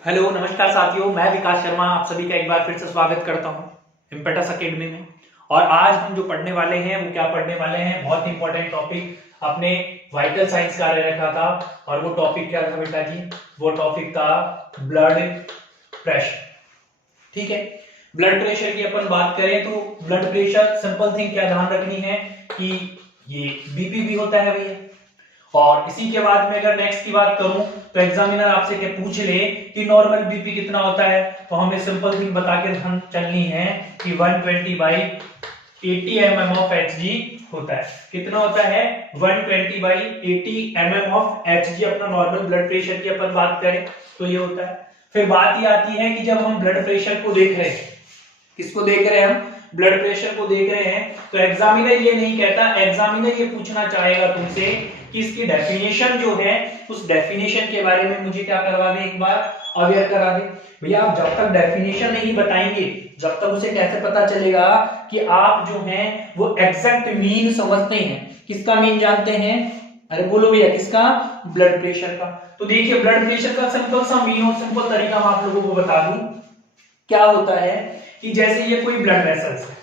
Hello नमस्कार साथियों, मैं विकास शर्मा आप सभी का एक बार फिर से स्वागत करता हूं इम्पेटस एकेडमी में। और आज हम जो पढ़ने वाले हैं वो क्या पढ़ने वाले हैं, बहुत इंपॉर्टेंट टॉपिक आपने वाइटल साइंस का रखा था। और वो टॉपिक क्या था बेटा जी? वो टॉपिक था ब्लड प्रेशर। ठीक है, ब्लड प्रेशर की अपन बात करें तो ब्लड प्रेशर सिंपल थिंग क्या ध्यान रखनी है कि ये बीपी भी होता है भैया। और इसी के बाद में अगर नेक्स्ट की बात करूं तो एग्जामिनर आपसे क्या पूछ ले कि नॉर्मल बीपी कितना होता है, तो हमें सिंपल थिंग बता के हम चलनी है कि 120/80 mm ऑफ Hg होता है। कितना होता है? 120/80 mm ऑफ Hg अपना नॉर्मल ब्लड प्रेशर की अपन बात करें तो ये होता है। फिर बात ये आती है कि जब हम ब्लड प्रेशर को देख रहे हैं, किसको देख रहे हैं हम? ब्लड प्रेशर को देख रहे हैं, तो एग्जामिनर ये नहीं कहता, एग्जामिनर ये पूछना चाहेगा तुमसे कि इसकी डेफिनेशन जो है उस डेफिनेशन के बारे में मुझे क्या करवा दे, एक बार अवेयर करा दे। भैया आप जब तक डेफिनेशन नहीं बताएंगे, जब तक उसे कैसे पता चलेगा कि आप जो हैं वो एग्जैक्ट मीन समझते हैं। किसका मीन जानते हैं? अरे बोलो भैया, किसका? ब्लड प्रेशर का। तो देखिए ब्लड प्रेशर का सिंपल सा मीन और सिंपल तरीका मैं आप लोगों को बता दूं। क्या होता है कि जैसे ये कोई ब्लड वेसल्स है,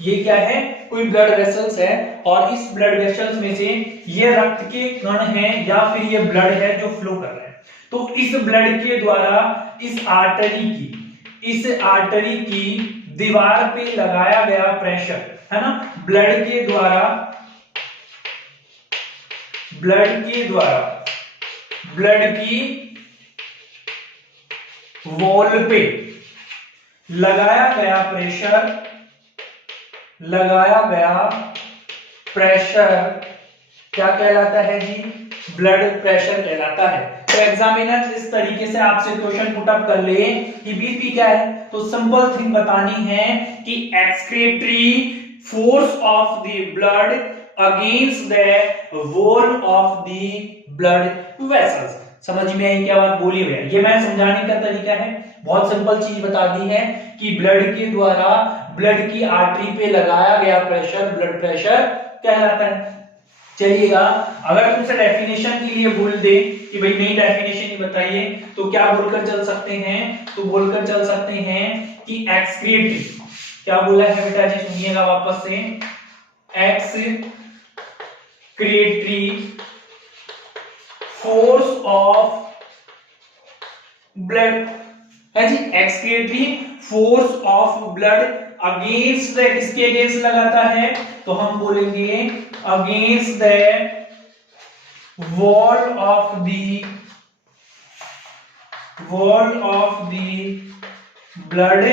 ये क्या है? कोई ब्लड वेसल्स है, और इस ब्लड वेसल्स में से ये रक्त के कण हैं या फिर ये ब्लड है जो फ्लो कर रहा है। तो इस ब्लड के द्वारा इस आर्टरी की दीवार पे लगाया गया प्रेशर है ना, ब्लड के द्वारा ब्लड की वॉल पे लगाया गया प्रेशर क्या कहलाता है जी? ब्लड प्रेशर कहलाता है। तो एग्जामिनर इस तरीके से आपसे क्वेश्चन पुट अप कर ले कि बीपी क्या है, तो सिंपल थिंग बतानी है कि excretory force of the blood against the wall of the blood vessels. समझ में आई क्या बात बोली हुई है? ये मैं समझाने का तरीका है, बहुत सिंपल चीज बता दी है कि ब्लड के द्वारा ब्लड की आर्टरी पे लगाया गया प्रेशर ब्लड प्रेशर कहलाता है। चलिएगा, अगर तुमसे डेफिनेशन के लिए बोल दे कि भाई नई डेफिनेशन ही बताइए, तो क्या बोलकर चल सकते हैं? तो बोलकर चल सकते हैं कि एक्सक्रीटरी, क्या बोला है बेटा जी? सुनिएगा वापस से, एक्सक्रीटरी फोर्स ऑफ ब्लड है जी, excretory force of blood against the, किसके अगेंस्ट लगाता है? तो हम बोलेंगे against the wall of the blood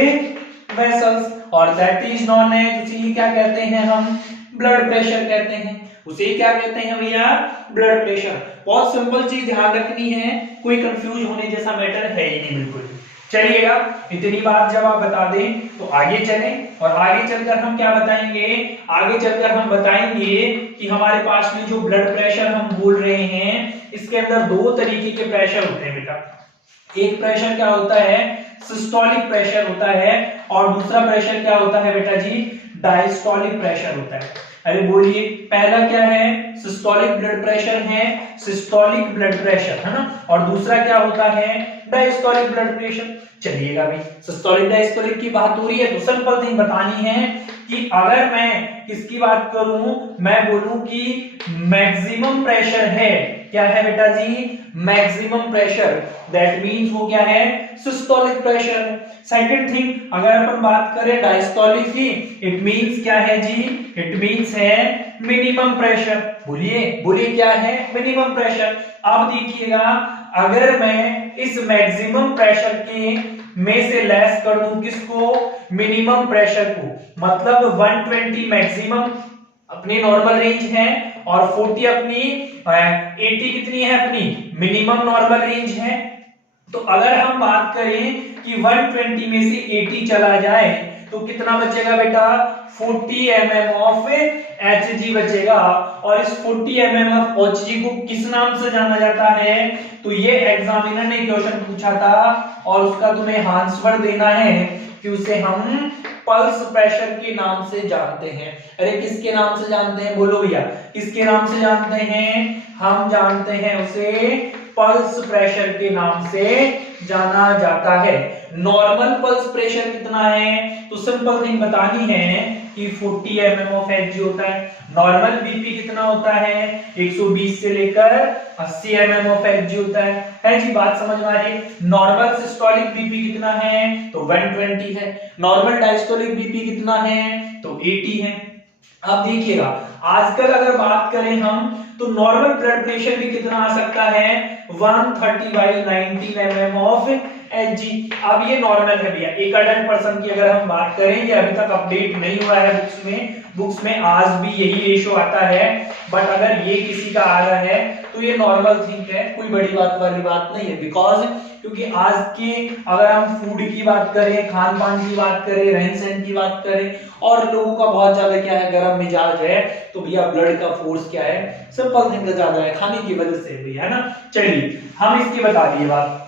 vessels, और दैट इज नॉन एज, उसे क्या कहते हैं हम? ब्लड प्रेशर कहते हैं। उसे क्या कहते हैं भैया? Blood pressure. बहुत सिंपल चीज ध्यान रखनी है, कोई कंफ्यूज होने जैसा मैटर है ही नहीं बिल्कुल। चलिएगा, इतनी बात जब आप बता दें तो आगे चलें, और आगे चलकर हम क्या बताएंगे? आगे चलकर हम बताएंगे कि हमारे पास में जो ब्लड प्रेशर हम बोल रहे हैं, इसके अंदर दो तरीके के प्रेशर होते हैं बेटा। एक प्रेशर क्या होता है? सिस्टोलिक प्रेशर होता है, और दूसरा प्रेशर क्या होता है बेटा जी? डायस्टोलिक प्रेशर होता है। अरे बोलिए, पहला क्या है? सिस्टोलिक ब्लड प्रेशर है, सिस्टोलिक ब्लड प्रेशर है ना, और दूसरा क्या होता है? Diastolic blood pressure. चलिएगा भाई, सिस्टोलिक डायस्टोलिक की बात हो रही है तो सिंपल थिंग बतानी है कि अगर मैं किसकी बात करूं, मैं बोलूं कि मैक्सिमम प्रेशर है, क्या है बेटा जी? मैक्सिमम प्रेशर, दैट मींस वो क्या है? Systolic pressure. सेकंड थिंग, अगर अपन बात करें डायस्टोलिक की, इट मींस क्या है जी? इट मींस है मिनिमम प्रेशर। बोलिए बोलिए, क्या है? Minimum pressure. अब देखिएगा, अगर मैं इस मैक्सिमम प्रेशर के में से लेस कर दूं किसको? मिनिमम प्रेशर को, मतलब 120 मैक्सिमम अपनी नॉर्मल रेंज है, और 40 अपनी 80 कितनी है? अपनी मिनिमम नॉर्मल रेंज है। तो अगर हम बात करें कि 120 में से 80 चला जाए तो कितना बचेगा बेटा? 40 mm ऑफ Hg बचेगा। और इस 40 mm ऑफ Hg को किस नाम से जाना जाता है? तो ये एग्जामिनर ने क्वेश्चन पूछा था, और उसका तुम्हें आंसर देना है कि उसे हम पल्स प्रेशर के नाम से जानते हैं। अरे किसके नाम से जानते हैं, बोलो भैया, किसके नाम से जानते हैं? हम जानते हैं उसे पल्स प्रेशर के नाम से जाना जाता है। नॉर्मल पल्स प्रेशर कितना है? तो सिंपल थिंग बतानी है कि 40 mm ऑफ Hg होता है। नॉर्मल बीपी कितना होता है? 120 से लेकर 80 mm ऑफ Hg होता है जी, बात समझ में आ रही है? नॉर्मल सिस्टोलिक बीपी कितना है? तो 120 है। नॉर्मल डायस्टोलिक बीपी कितना है? तो 80 है। अब देखिएगा, आजकल अगर बात करें हम तो नॉर्मल ब्लड प्रेशर भी कितना आ सकता है? 130/19 mm ऑफ Hg। अब ये नॉर्मल है भैया, एक अडल्ट पर्सन की अगर हम बात करें, ये अभी तक अपडेट नहीं हुआ है बुक्स में आज भी यही रेशो आता है, बट अगर ये किसी का आ रहा है तो ये नॉर्मल थिंग है, कोई बड़ी बात वाली बात नहीं है। बिकॉज क्योंकि आज के अगर हम फूड की बात करें, खान पान की बात करें, रहन सहन की बात करें, और लोगों का बहुत ज्यादा क्या है, गर्म मिजाज है, तो भैया ब्लड का फोर्स क्या है, सिंपल थिंग ज्यादा है, खाने की वजह से भैया, है ना। चलिए हम इसकी बता दिए बात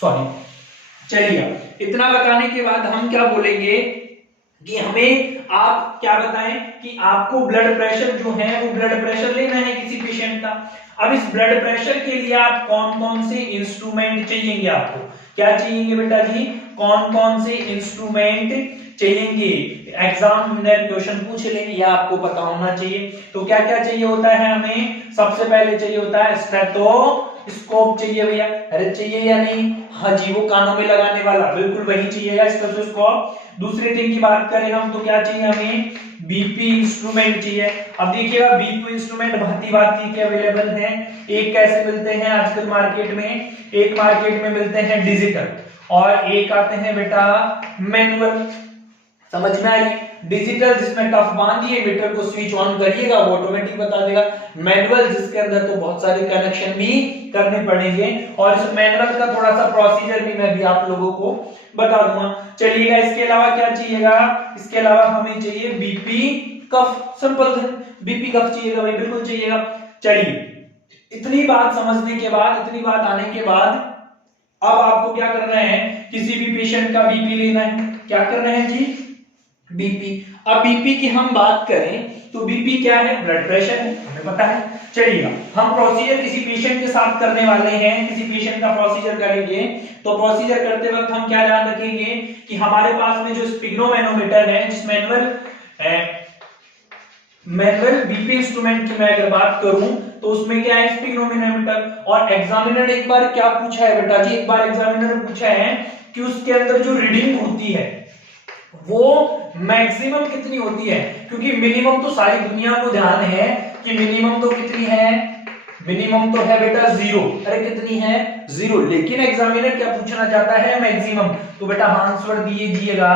सॉरी। चलिए इतना बताने के बाद हम क्या बोलेंगे कि हमें आप क्या बताएं कि आपको ब्लड प्रेशर जो है वो ब्लड प्रेशर लेना है किसी पेशेंट का। अब इस ब्लड प्रेशर के लिए आप कौन कौन से इंस्ट्रूमेंट चाहिएंगे? आपको क्या चाहिएंगे बेटा जी? कौन कौन से इंस्ट्रूमेंट चाहिएंगे? एग्जाम में क्वेश्चन पूछ लेंगे, या आपको पता होना चाहिए। तो क्या क्या चाहिए होता है हमें? सबसे पहले चाहिए होता है स्टेथोस्कोप चाहिए भैया। अरे चाहिए या नहीं? हाँ जी, वो कानों में लगाने वाला, बिल्कुल वही चाहिएगा, स्टेथोस्कोप। दूसरे थिंग की बात करें हम तो क्या चाहिए हमें? बीपी इंस्ट्रूमेंट चाहिए। अब देखिएगा बीपी इंस्ट्रूमेंट भांति भांति के अवेलेबल हैं। एक कैसे मिलते हैं आजकल मार्केट में? एक मार्केट में मिलते हैं डिजिटल, और एक आते हैं बेटा मैनुअल। समझ में आई? डिजिटल जिसमें कफ बांधिए, मीटर को स्विच ऑन करिएगा, वो ऑटोमेटिक बता देगा। मैनुअल जिसके अंदर तो बहुत सारे कनेक्शन भी करने पड़ेंगे, और इस मैनुअल का थोड़ा सा प्रोसीजर भी मैं भी आप लोगों को बता दूंगा। चलिएगा, इसके अलावा क्या चाहिएगा? इसके अलावा हमें चाहिए बीपी कफ। सिंपल बीपी कफ चाहिएगा भाई, बिल्कुल चाहिएगा। चलिए इतनी बात समझने के बाद, इतनी बात आने के बाद, अब आपको क्या करना है? किसी भी पेशेंट का बीपी लेना है। क्या करना है जी? बीपी। अब बीपी की हम बात करें तो बीपी क्या है? ब्लड प्रेशर है, हमें पता है। चलिएगा हम प्रोसीजर किसी पेशेंट के साथ करने वाले हैं, किसी पेशेंट का प्रोसीजर करेंगे, तो प्रोसीजर करते वक्त हम क्या ध्यान रखेंगे कि हमारे पास में जो स्पिग्नोमैनोमीटर है, जिस मैनुअल बीपी इंस्ट्रूमेंट की मैं अगर बात करूं तो उसमें क्या है? स्पिग्नोमैनोमीटर। और एग्जामिनर एक बार क्या पूछा है बेटा जी? एक बार एग्जामिनर ने पूछा है कि उसके अंदर जो रीडिंग होती है वो मैक्सिमम कितनी होती है, क्योंकि मिनिमम तो सारी दुनिया को ध्यान है कि मिनिमम तो कितनी है? मिनिमम तो है बेटा 0। अरे कितनी है? 0। लेकिन एग्जामिनर क्या पूछना चाहता है? मैक्सिमम। तो बेटा आंसर दीजिएगा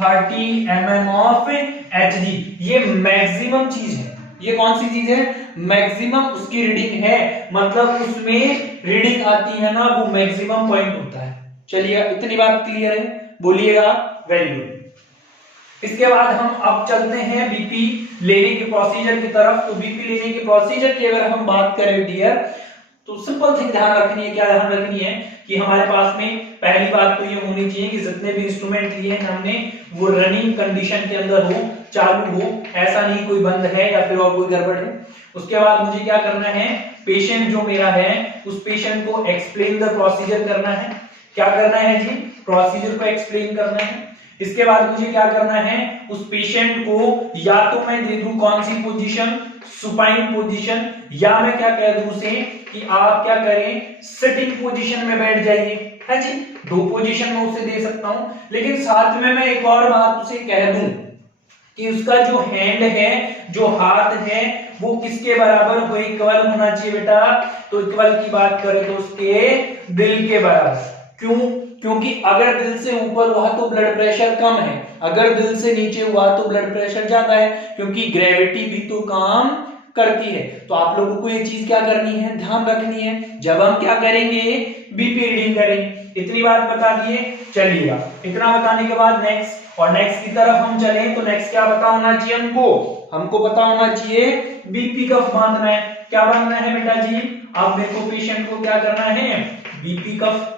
30 mm ऑफ Hg। ये मैक्सिमम चीज है। ये कौन सी चीज है? मैक्सिमम उसकी रीडिंग है, मतलब उसमें रीडिंग आती है ना, वो मैक्सिमम पॉइंट होता है। चलिए इतनी बात क्लियर है? बोलिएगा वेरी गुड। इसके बाद हम अब चलते हैं बीपी लेने के प्रोसीजर की तरफ। तो बीपी लेने के प्रोसीजर की अगर हम बात करें डियर, तो सिंपल थिंग ध्यान रखनी है। क्या ध्यान रखनी है? कि हमारे पास में पहली बात तो ये होनी चाहिए कि जितने भी इंस्ट्रूमेंट लिए हैं हमने, वो रनिंग कंडीशन के अंदर हो, चालू हो, ऐसा नहीं कोई बंद है या फिर और कोई गड़बड़ है। उसके बाद मुझे क्या करना है? पेशेंट जो मेरा है उस पेशेंट को एक्सप्लेन द प्रोसीजर करना है। क्या करना है जी? प्रोसीजर को एक्सप्लेन करना है। इसके बाद मुझे क्या करना है? उस पेशेंट को या तो मैं दे दूं कौन सी पोजीशन? सुपाइन पोजीशन, या मैं क्या कह दूं उसे कि आप क्या करें? सिटिंग पोजीशन में बैठ जाइए, है जी। 2 पोजीशन में उसे दे सकता हूं, लेकिन साथ में मैं एक और बात उसे कह दूं कि उसका जो हैंड है, जो हाथ है, वो किसके बराबर हो? इक्वल होना चाहिए बेटा। तो इक्वल की बात करें तो उसके दिल के बराबर। क्यों? क्योंकि अगर दिल से ऊपर हुआ तो ब्लड प्रेशर कम है, अगर दिल से नीचे हुआ तो ब्लड प्रेशर ज्यादा है, क्योंकि ग्रेविटी भी तो काम करती है। तो आप लोगों को ये चीज क्या करनी है? ध्यान रखनी है जब हम क्या करेंगे? बीपी रीडिंग करेंगे। इतनी बात बता दिए। चलिएगा इतना बताने के बाद नेक्स्ट की तरफ हम चलें तो नेक्स्ट क्या पता होना चाहिए हमको पता होना चाहिए बीपी कफ बांधना है। क्या बांधना है बेटा जी? अब देखो पेशेंट को क्या करना है? बीपी कफ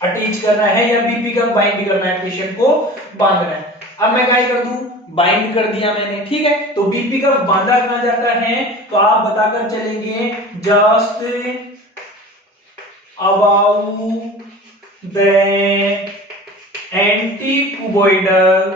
अटैच करना है या बीपी कफ बाइंड करना है, पेशेंट को बांधना है। अब मैं क्या कर दूं, बाइंड कर दिया मैंने, ठीक है। तो बीपी कफ बांधा कहां जाता है, तो आप बताकर चलेंगे जस्ट अबाउट द एंटीक्यूबोइडल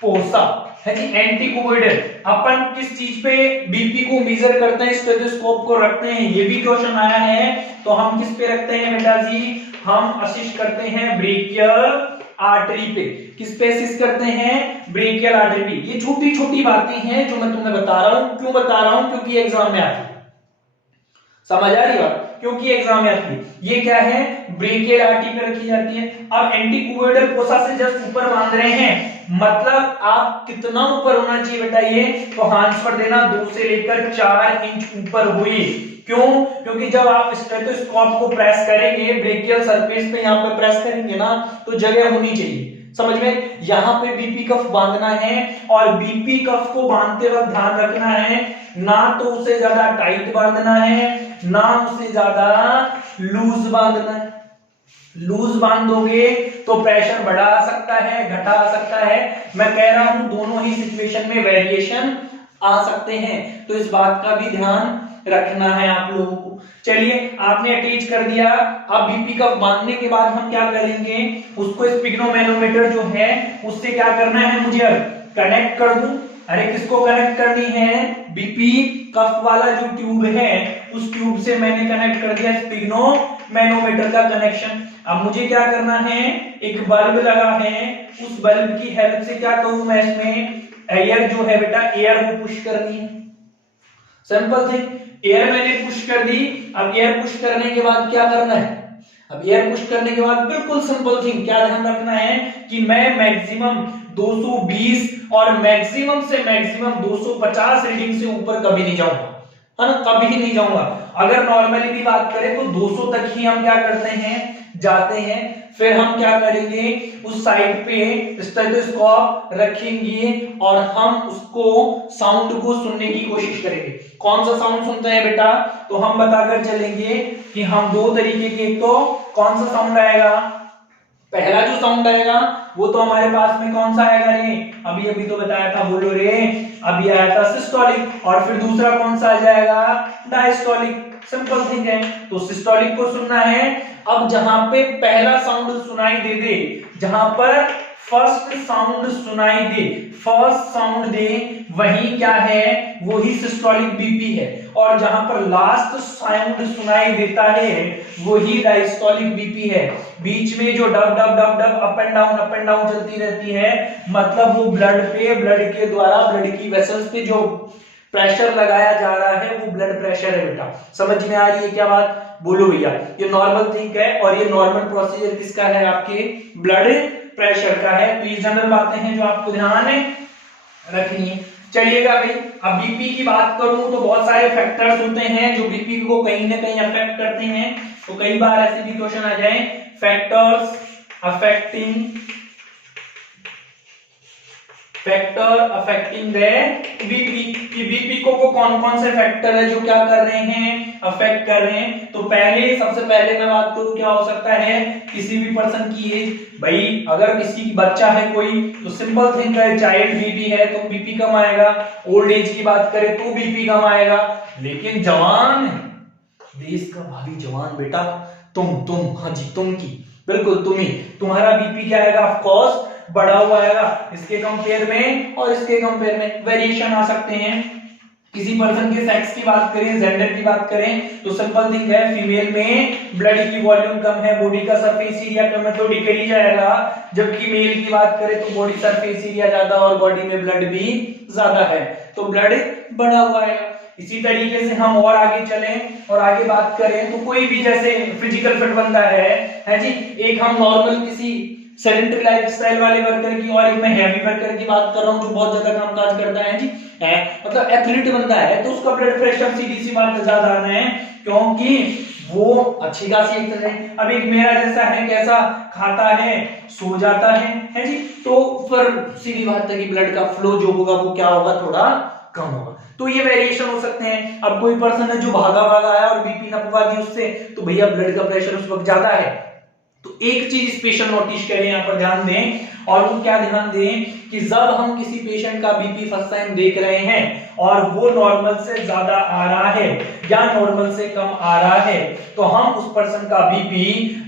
फोसा, है जी। एंटीक्यूबोइडल अपन किस चीज पे बीपी को मेजर करते हैं, स्टेथोस्कोप को रखते हैं, ये भी क्वेश्चन आया है। तो हम किस पे रखते हैं बेटा जी, हम असिस्ट करते हैं ब्रेकियल आर्टरी पे। किस पे असिस्ट करते हैं, ब्रेकियल आर्टरी पे। ये छोटी छोटी बातें हैं जो मैं तुम्हें बता रहा हूं। क्यों बता रहा हूं, क्योंकि एग्जाम में आती है, समझ आ रही बात, क्योंकि एग्जाम में आती है। ये क्या है, ब्रेकियल आर्टरी पे रखी जाती है। अब एंटीक्यूबोइडल फोसा से जस्ट ऊपर बांध रहे हैं, मतलब आप कितना ऊपर होना चाहिए बताइए, तो हाथ पर देना 2 से लेकर 4 इंच ऊपर हुई। क्यों, क्योंकि जब आप स्टेथोस्कोप को प्रेस करेंगे ब्रेकियल सरफेस पे, यहां पे प्रेस करेंगे ना, तो जगह होनी चाहिए, समझ में। यहां पे बीपी कफ बांधना है, और बीपी कफ को बांधते वक्त ध्यान रखना है, ना तो उसे ज्यादा टाइट बांधना है, ना उसे ज्यादा लूज बांधना है। लूज बांधोगे तो प्रेशर बढ़ा सकता है, घटा सकता है। मैं कह रहा हूं दोनों ही सिचुएशन में वेरिएशन आ सकते हैं, तो इस बात का भी ध्यान रखना है आप लोगों को। चलिए, आपने अटैच कर दिया। अब बीपी कफ बांधने के बाद हम क्या करेंगे, उसको स्पिग्नोमैनोमीटर जो है उससे क्या करना है, मुझे अब कनेक्ट कर दूं। अरे किसको कनेक्ट करनी है, बीपी कफ वाला जो ट्यूब है उस ट्यूब से मैंने कनेक्ट कर दिया स्पिग्नोमैनोमीटर का कनेक्शन। अब मुझे क्या करना है, एक बल्ब लगा है, उस बल्ब की हेल्प से क्या करूं मैं, इसमें एयर जो है बेटा, एयर को पुश करनी है। सिंपल थिंग, एयर मैंने पुश कर दी। अब एयर पुश करने के बाद क्या करना है, अब एयर पुश करने के बाद बिल्कुल सिंपल थिंग, क्या ध्यान रखना है कि मैं मैक्सिमम 220 और मैक्सिमम से मैक्सिमम 250 रीडिंग से ऊपर कभी नहीं जाऊंगा, है ना, कभी नहीं जाऊंगा। अगर नॉर्मली भी बात करें तो 200 तक ही हम क्या करते हैं, जाते हैं। फिर हम क्या करेंगे, उस साइड पे स्टेथोस्कोप रखेंगे और हम उसको साउंड को सुनने की कोशिश करेंगे। कौन सा साउंड सुनते हैं बेटा, तो हम बताकर चलेंगे कि हम 2 तरीके के, तो कौन सा साउंड आएगा, पहला जो साउंड आएगा वो तो हमारे पास में कौन सा आएगा रे, अभी अभी तो बताया था, बोलो रे, अभी आया था सिस्टोलिक। और फिर दूसरा कौन सा आ जाएगा, डायस्टोलिक। सिंपल थिंग है, तो सिस्टोलिक को सुनना है। अब जहां पे पहला साउंड सुनाई दे दे, जहां पर फर्स्ट साउंड सुनाई दे, फर्स्ट साउंड दे, वही क्या है, वही सिस्टोलिक बीपी है। और जहां पर लास्ट साउंड सुनाई देता है वही डायस्टोलिक बीपी है। बीच में जो dub dub dub dub up and down चलती रहती है, मतलब वो ब्लड पे, ब्लड के द्वारा, ब्लड की वेसल्स पे जो प्रेशर लगाया जा रहा है वो ब्लड प्रेशर है बेटा। समझ में आ रही है क्या बात, बोलो भैया। ये नॉर्मल थिंग है, और ये नॉर्मल प्रोसीजर किसका है, आपके ब्लड प्रेशर का है। तो ये जनरल बातें हैं जो आपको ध्यान रखनी है। चलिएगा भाई, अब बीपी की बात करूं तो बहुत सारे फैक्टर्स होते हैं जो बीपी को कहीं ना कहीं अफेक्ट करते हैं। तो कई बार ऐसे भी क्वेश्चन आ जाए, फैक्टर्स अफेक्टिंग द बीपी, कि बीपी को कौन कौन से फैक्टर है जो क्या कर रहे हैं, अफेक्ट कर रहे हैं। तो सबसे पहले मैं बात करूं, क्या हो सकता है, किसी भी पर्सन की एज। भाई अगर किसी बच्चा है कोई, तो सिंपल थिंग है, चाइल्ड बीपी है तो बीपी कम आएगा। ओल्ड एज की बात करें तो बीपी कम आएगा। लेकिन जवान, देश का भावी जवान बेटा, तुम हाँ जी, तुम की बिल्कुल तुम ही, तुम्हारा बीपी क्या आएगा, ऑफ कोर्स बढ़ा हुआ आएगा। इसके कंपेयर में और इसके कंपेयर में वेरिएशन आ सकते हैं। किसी पर्सन के सेक्स की बात करें, जेंडर की बात करें, तो सिंपल थिंग है, फीमेल में ब्लड की वॉल्यूम कम है, बॉडी का सरफेस एरिया कम है तो डिक्रीज जाएगा। जबकि मेल की बात करें तो बॉडी सरफेस एरिया ज्यादा और बॉडी में ब्लड भी ज्यादा है, तो ब्लड बढ़ा हुआ है। इसी तरीके से हम और आगे चलें और आगे बात करें तो कोई भी जैसे फिजिकल फिट बंदा है जी, एक हम नॉर्मल किसी सेडेंटरी लाइफस्टाइल वाले वर्कर की और एक मैं हैवी वर्कर की बात कर रहा हूं जो बहुत ज्यादा कामकाज करता है जी, है मतलब एथलीट बंदा है, तो उसका ब्लड प्रेशर सीधी सी बात ज्यादा आना है, क्योंकि वो अच्छी खासी एक्सरसाइज। अब एक मेरा जैसा है, कैसा खाता है, सो जाता है जी, तो फिर सीधी बात है कि ब्लड का फ्लो जो होगा वो क्या होगा, थोड़ा कम होगा। तो ये वेरिएशन हो सकते हैं। अब कोई पर्सन है जो भागा भागा आया और बीपी नपवा दी उससे, तो भैया ब्लड का प्रेशर उस वक्त ज्यादा है। तो एक चीज स्पेशल नोटिस करें, यहां पर ध्यान दें, और वो क्या ध्यान दें कि जब हम किसी पेशेंट का बीपी फर्स्ट टाइम देख रहे हैं और वो नॉर्मल से ज्यादा आ रहा है या नॉर्मल से कम आ रहा है, तो हम उस पर्सन का बीपी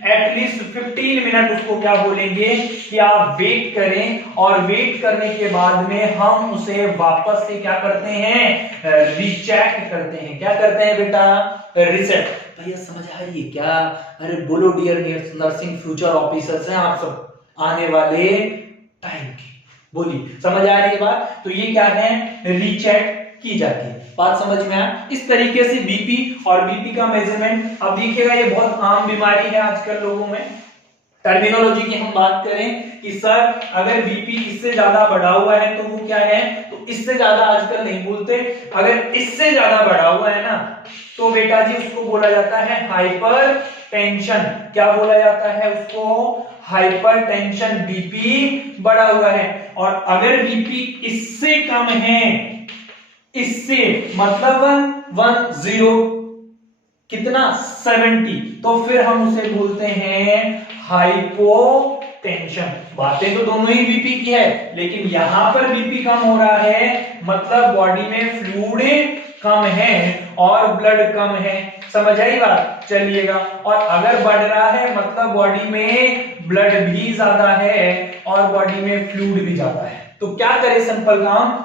एटलीस्ट 15 मिनट उसको क्या बोलेंगे कि आप वेट करें, और वेट करने के बाद में हम उसे वापस से क्या करते हैं, रीचेक करते हैं। क्या करते हैं बेटा, रिसेट। भैया समझ आ रही है क्या? अरे बोलो डियर नर्सिंग फ्यूचर ऑफिसर्स हैं आप सब आने वाले टाइम की, बोलिए समझ आ रही है बात? तो ये क्या है, रीचेक की जाती है। बात समझ में आया? इस तरीके से बीपी और बीपी का मेजरमेंट। अब देखिएगा ये बहुत आम बीमारी है आजकल लोगों में। टर्मिनोलॉजी की हम बात करें कि सर अगर बीपी इससे ज्यादा बढ़ा हुआ है तो वो क्या है, तो इससे ज्यादा आजकल नहीं बोलते, अगर इससे ज्यादा बढ़ा हुआ है ना तो बेटा जी उसको बोला जाता है हाइपर टेंशन। क्या बोला जाता है उसको, हाइपर टेंशन, बीपी बढ़ा हुआ है। और अगर बीपी इससे कम है, इससे मतलब 10 कितना 70, तो फिर हम उसे बोलते हैं हाइपोटेंशन। बातें तो दोनों ही बीपी की है, लेकिन यहां पर बीपी कम हो रहा है मतलब बॉडी में फ्लूइड कम है और ब्लड कम है। समझ आई बात? चलिएगा। और अगर बढ़ रहा है मतलब बॉडी में ब्लड भी ज्यादा है और बॉडी में फ्लूइड भी ज्यादा है। तो क्या करें सिंपल काम,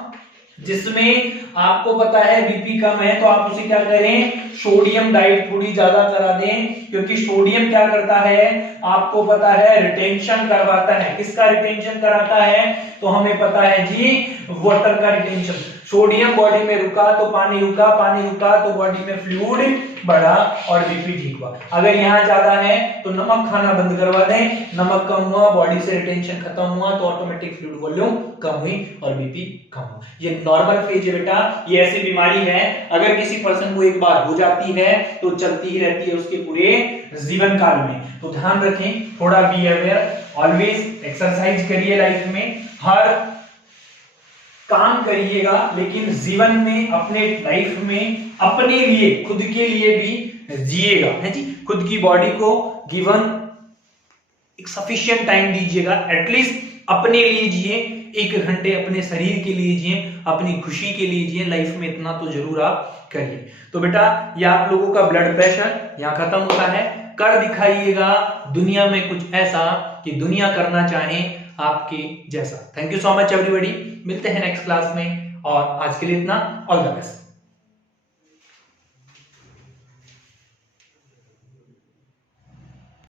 जिसमें आपको पता है बीपी कम है तो आप उसे क्या करें, सोडियम डाइट थोड़ी ज्यादा करा दें, क्योंकि सोडियम क्या करता है आपको पता है, रिटेंशन करवाता है। किसका रिटेंशन कराता है, तो हमें पता है जी वाटर का रिटेंशन। सोडियम बॉडी में रुका तो पानी रुका, पानी रुका तो बॉडी में फ्लूइड बढ़ा और बीपी ठीक हुआ। अगर यहाँ ज्यादा है तो नमक खाना बंद करवा दें, नमक कम हुआ, बॉडी से रिटेंशन खत्म हुआ तो ऑटोमेटिक फ्लूइड वॉल्यूम कम हुई और बीपी कम हुआ। ये नॉर्मल फेज है बेटा, ये ऐसी बीमारी है अगर किसी पर्सन को एक बार हो जाती है तो चलती ही रहती है उसके पूरे जीवन काल में। तो ध्यान रखें, थोड़ा बी अवेयर, ऑलवेज एक्सरसाइज करिए, लाइफ में हर काम करिएगा, लेकिन जीवन में अपने लाइफ में अपने लिए खुद के लिए भी जिएगा, है जी। खुद की बॉडी को गिवन एक सफिशिएंट टाइम दीजिएगा, एटलीस्ट अपने लिए जिए, 1 घंटे अपने शरीर के लिए जिए, अपनी खुशी के लिए जिए, लाइफ में इतना तो जरूर आप करिए। तो बेटा ये आप लोगों का ब्लड प्रेशर यहाँ खत्म होता है। कर दिखाइएगा दुनिया में कुछ ऐसा कि दुनिया करना चाहे आपके जैसा। Thank you so much everybody, मिलते हैं नेक्स्ट क्लास में, और आज के लिए इतना, ऑल द बेस्ट।